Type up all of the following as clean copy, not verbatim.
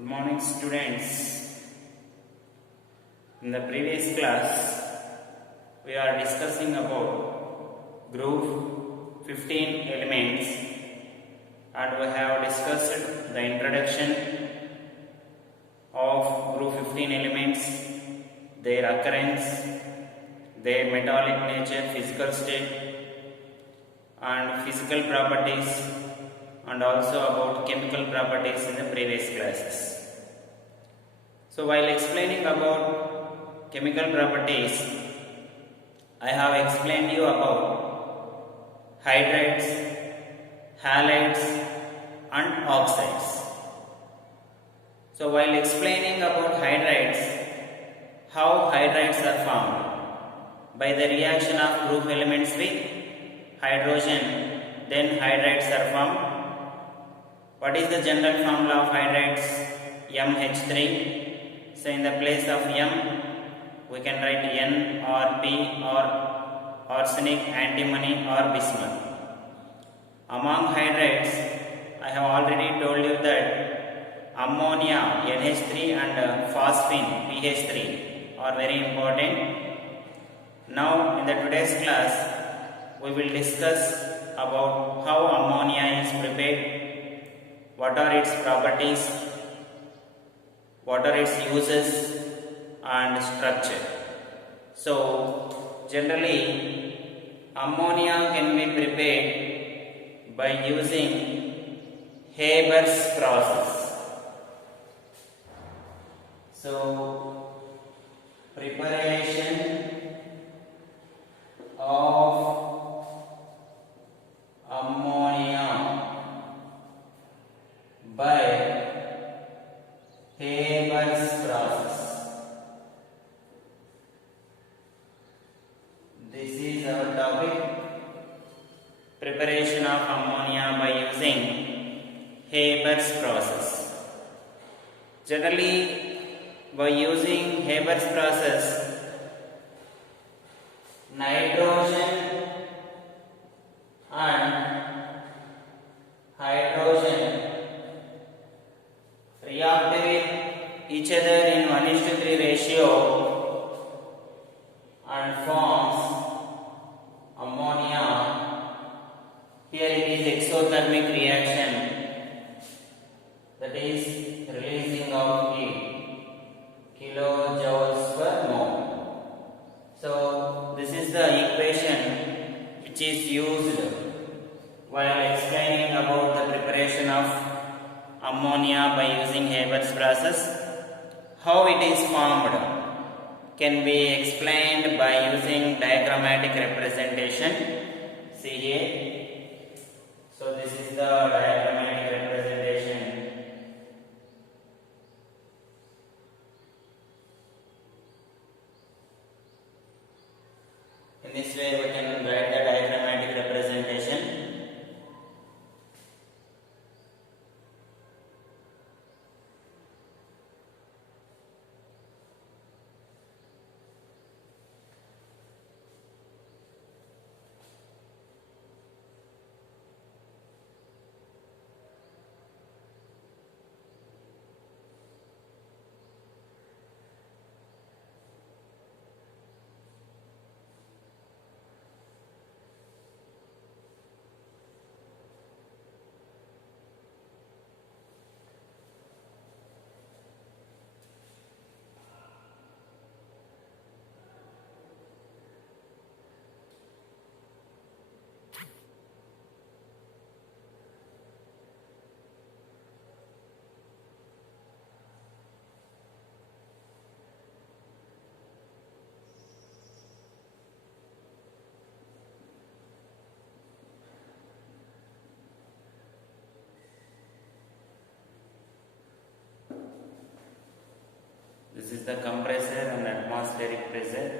Good morning, students. In the previous class, we are discussing about group 15 elements, and we have discussed the introduction of group 15 elements, their occurrence, their metallic nature, physical state, and physical properties, and also about chemical properties in the previous classes. So while explaining about chemical properties, I have explained you about hydrides, halides and oxides. So while explaining about hydrides, how hydrides are formed? By the reaction of group elements with hydrogen, then hydrides are formed. What is the general formula of hydrides? MH3. So in the place of M, we can write N or P or arsenic, antimony or bismuth. Among hydrides, I have already told you that ammonia NH3 and phosphine PH3 are very important. Now in the today's class, we will discuss about how ammonia is prepared, what are its properties, what are its uses and structure. So generally ammonia can be prepared by using Haber's process. So preparation of ammonia by Haber's process. This is our topic, preparation of ammonia by using Haber's process. Generally, by using Haber's process, nitrogen and hydrogen react with each other in 1:3 ratio and forms ammonia. Here it is exothermic reaction, that is releasing of heat, kilojoules per mole. So this is the equation which is used while explaining about the preparation of ammonia by using Haber's process. How it is formed can be explained by using diagrammatic representation. See here. So this is the diagrammatic representation. In this way we can write the diagrammatic representation. This is the compressor and atmospheric pressure.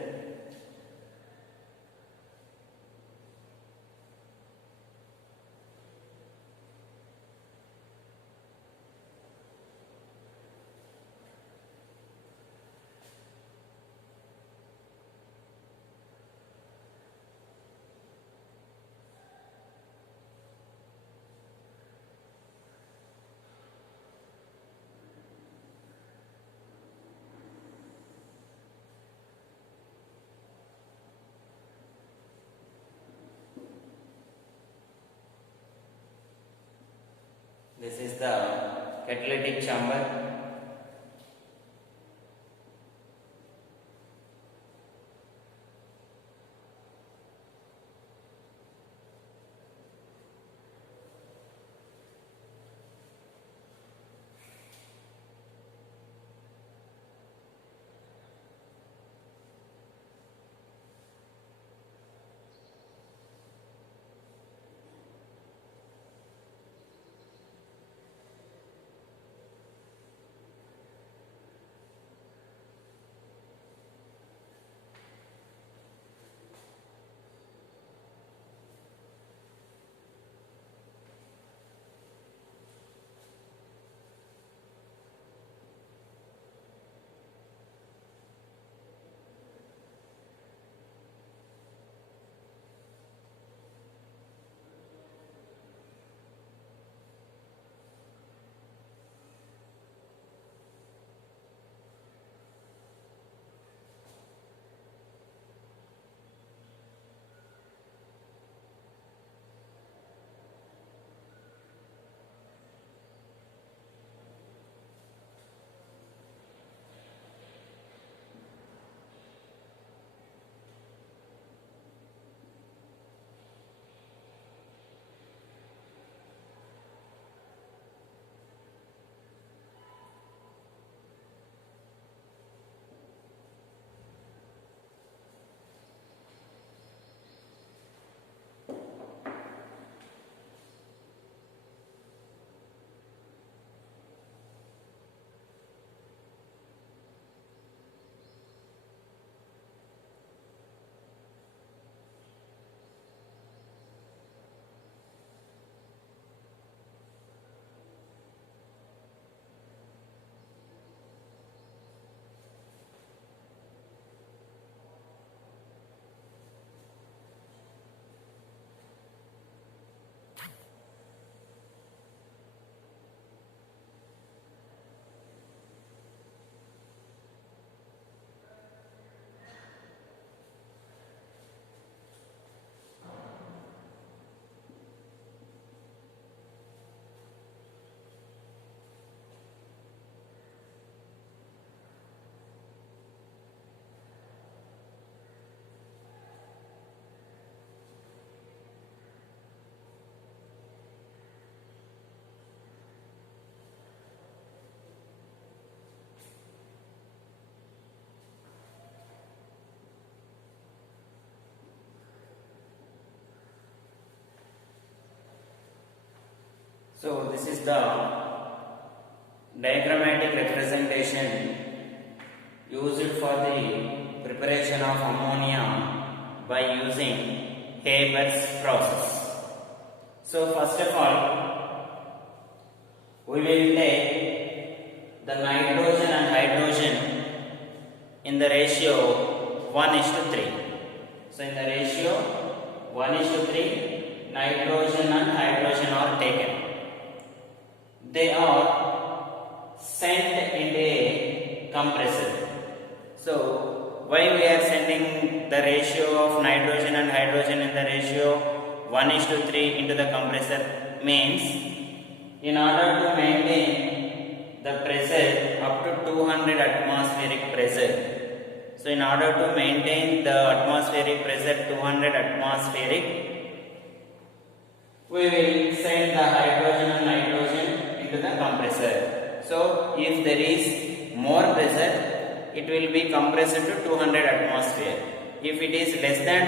This is the catalytic chamber. So this is the diagrammatic representation used for the preparation of ammonia by using Haber's process. So first of all, we will take the nitrogen and hydrogen in the ratio 1:3. So in the ratio 1:3, nitrogen and hydrogen are taken. They are sent in a compressor. So why we are sending the ratio of nitrogen and hydrogen in the ratio 1:3 into the compressor means, in order to maintain the pressure up to 200 atmospheric pressure. So in order to maintain the atmospheric pressure 200 atmospheric, we will send the hydrogen and nitrogen into the compressor. So if there is more pressure, it will be compressed to 200 atmosphere. If it is less than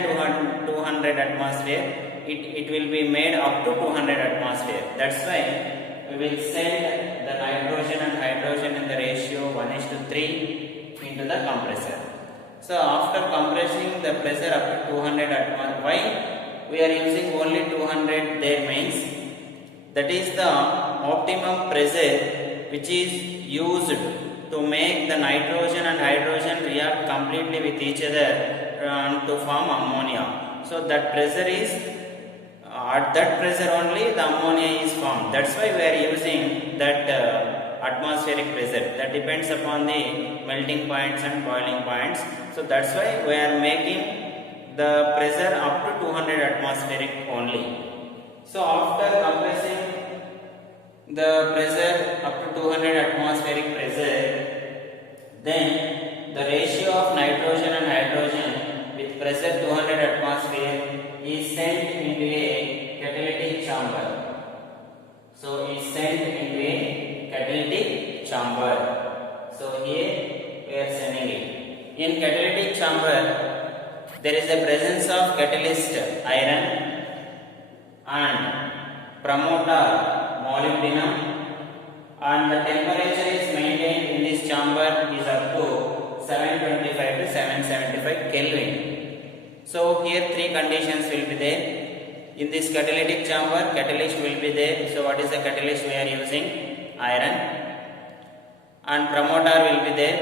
200 atmosphere, it will be made up to 200 atmosphere. That's why we will send the nitrogen and hydrogen in the ratio 1:3 into the compressor. So after compressing the pressure up to 200 atmosphere, why we are using only 200 there means, that is the optimum pressure which is used to make the nitrogen and hydrogen react completely with each other to form ammonia. So that pressure is, at that pressure only the ammonia is formed. That's why we are using that atmospheric pressure. That depends upon the melting points and boiling points. So that's why we are making the pressure up to 200 atmospheric only. So after compressing the pressure up to 200 atmospheric pressure, then the ratio of nitrogen and hydrogen with pressure 200 atmosphere is sent into a catalytic chamber. So is sent into a catalytic chamber. So here we are sending it. In catalytic chamber there is a presence of catalyst iron and promoter molybdenum, and the temperature is maintained in this chamber is up to 725 to 775 Kelvin. So here three conditions will be there. In this catalytic chamber, catalyst will be there. So what is the catalyst we are using? Iron. And promoter will be there,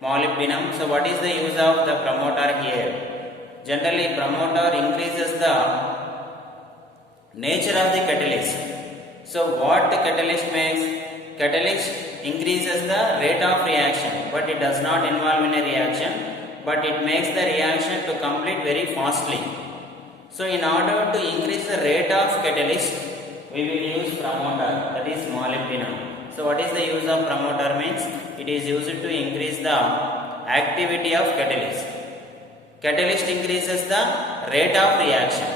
molybdenum. So what is the use of the promoter here? Generally promoter increases the nature of the catalyst. So what the catalyst makes? Catalyst increases the rate of reaction, but it does not involve in a reaction, but it makes the reaction to complete very fastly. So in order to increase the rate of catalyst, we will use promoter, that is molybdenum. So what is the use of promoter means? It is used to increase the activity of catalyst. Catalyst increases the rate of reaction.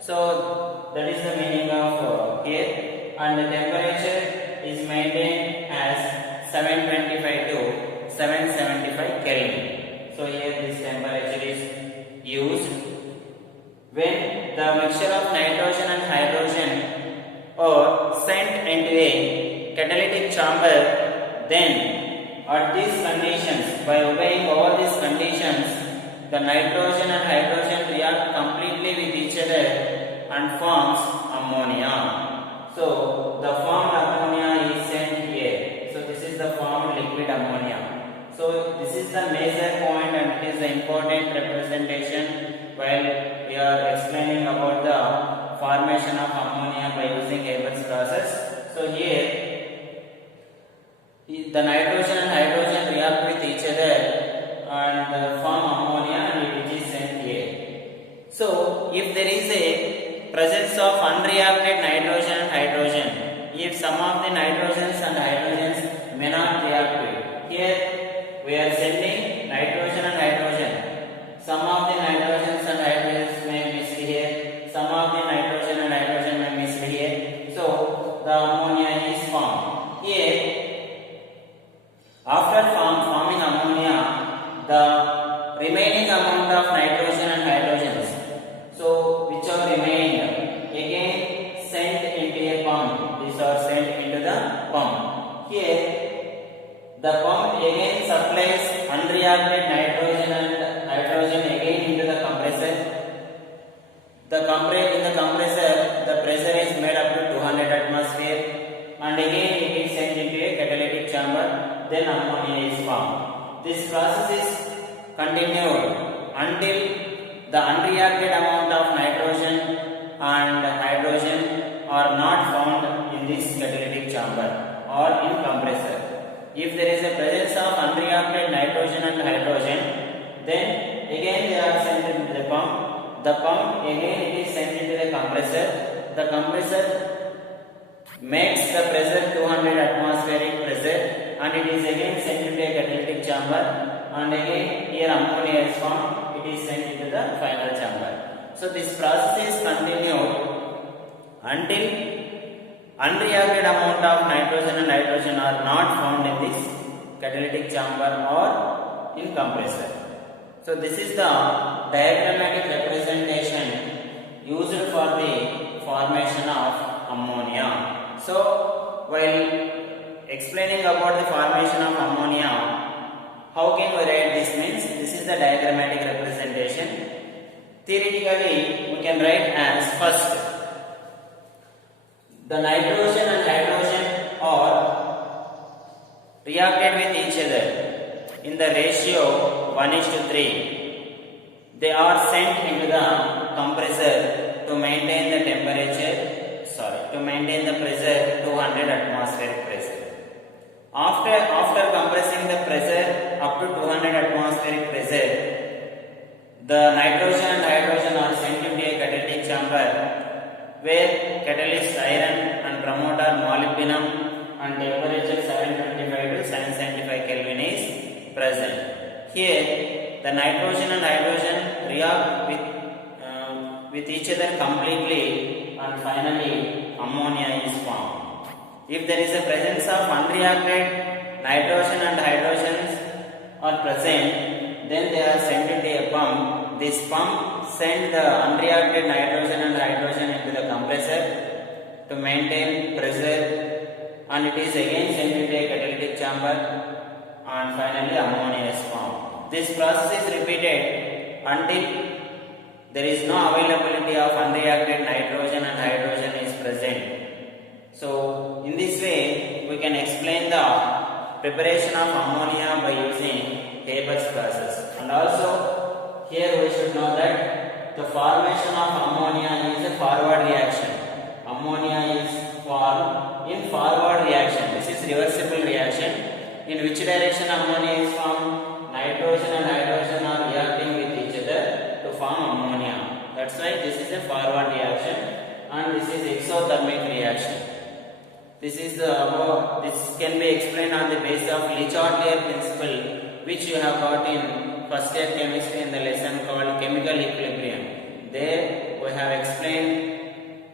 So that is the meaning of here, and the temperature is maintained as 725 to 775 Kelvin. So here this temperature is used. When the mixture of nitrogen and hydrogen are sent into a catalytic chamber, then at these conditions, by obeying all these conditions, the nitrogen and hydrogen react completely with each other and forms ammonia. So the formed ammonia is sent here. So this is the formed liquid ammonia. So this is the major point, and it is the important representation while we are explaining about the formation of ammonia by using Haber's process. So here the nitrogen and hydrogen react with each other and form ammonia, and it is sent here. So if there is a presence of unreacted nitrogen and hydrogen, if some of the nitrogens and hydrogens may not react with, here we are sending nitrogen and hydrogen. Some of the nitrogens and hydrogens may miss here, some of the nitrogen and hydrogen may miss here. So the ammonia is formed. Here, after forming ammonia, the remaining amount of nitrogen and hydrogens, so which are remaining, again sent into a pump. These are sent into the pump. Here the pump again supplies unreacted nitrogen and hydrogen again into the compressor. In the compressor, the pressure is made up to 200 atmosphere, and again it is sent into a catalytic chamber. Then ammonia is formed. This process is continued until the unreacted amount of nitrogen and hydrogen are not found in this catalytic chamber or in compressor. If there is a presence of unreacted nitrogen and hydrogen, then again they are sent into the pump. The pump again it is sent into the compressor. The compressor makes the pressure 200 atmospheric pressure, and it is again sent into a catalytic chamber, and again here ammonia is formed. It is sent into the final chamber. So this process is continued until unreacted amount of nitrogen and hydrogen are not found in this catalytic chamber or in compressor. So this is the diagrammatic representation used for the formation of ammonia. So while explaining about the formation of ammonia, how can we write this means? This is the diagrammatic representation. Theoretically, we can write as first, the nitrogen and hydrogen are reacted with each other in the ratio 1:3. They are sent into the compressor to maintain the pressure 200 atmospheric pressure. After compressing the pressure up to 200 atmospheric pressure, the nitrogen and hydrogen are sent into a catalytic chamber where catalyst iron and promoter molybdenum and temperature 725 to 775 Kelvin is present. Here the nitrogen and hydrogen react with each other completely and finally ammonia is formed. If there is a presence of unreacted nitrogen and hydrogens are present, then they are sent into a pump. This pump sends the unreacted nitrogen and hydrogen into the compressor to maintain pressure, and it is again sent into a catalytic chamber and finally ammonia is formed. This process is repeated until there is no availability of unreacted nitrogen and hydrogen is present. So in this way we can explain the preparation of ammonia by using Haber's process. And also here we should know that the formation of ammonia is a forward reaction. Ammonia is formed in forward reaction. This is reversible reaction. In which direction ammonia is formed? Nitrogen and hydrogen are reacting with each other to form ammonia. That's why this is a forward reaction and this is exothermic reaction. This can be explained on the basis of Le Chatelier's principle, which you have got in first year chemistry in the lesson called chemical equilibrium. There we have explained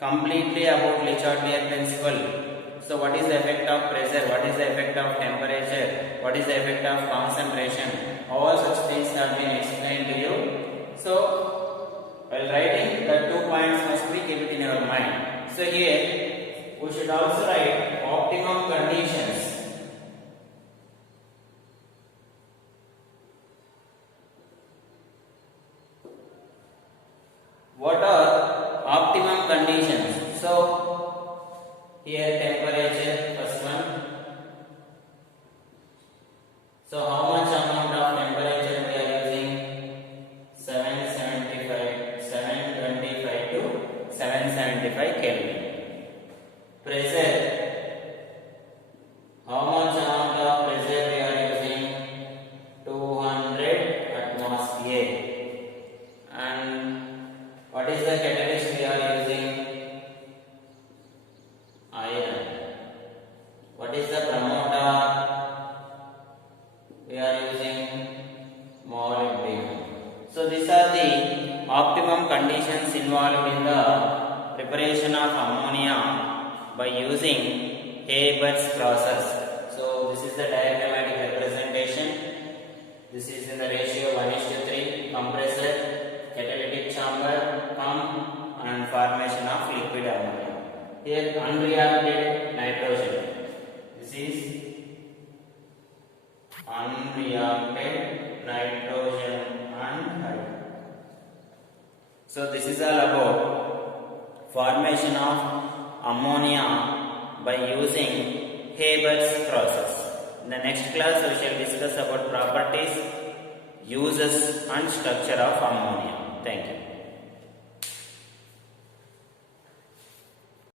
completely about Le Chatelier's principle. So what is the effect of pressure, what is the effect of temperature, what is the effect of concentration, all such things have been explained to you. So while writing, the 2 points must be kept in your mind. So here we should also write optimum conditions. What are optimum conditions? So here temperature, first one. So how much amount of temperature we are using? 725 to 775 Kelvin. Pressure. How much amount of pressure we are using? 200 atmosphere. And what is the catalyst we are using? Iron. What is the promoter? We are using molybdenum. So these are the optimum conditions involved in the preparation of ammonia by using Haber's process. So this is the diagrammatic representation. This is in the ratio 1:3, compressor, catalytic chamber, pump and formation of liquid ammonia. Here unreacted nitrogen. This is unreacted nitrogen and hydrogen. So this is all about formation of ammonia by using Haber's process. In the next class we shall discuss about properties, uses and structure of ammonia. Thank you.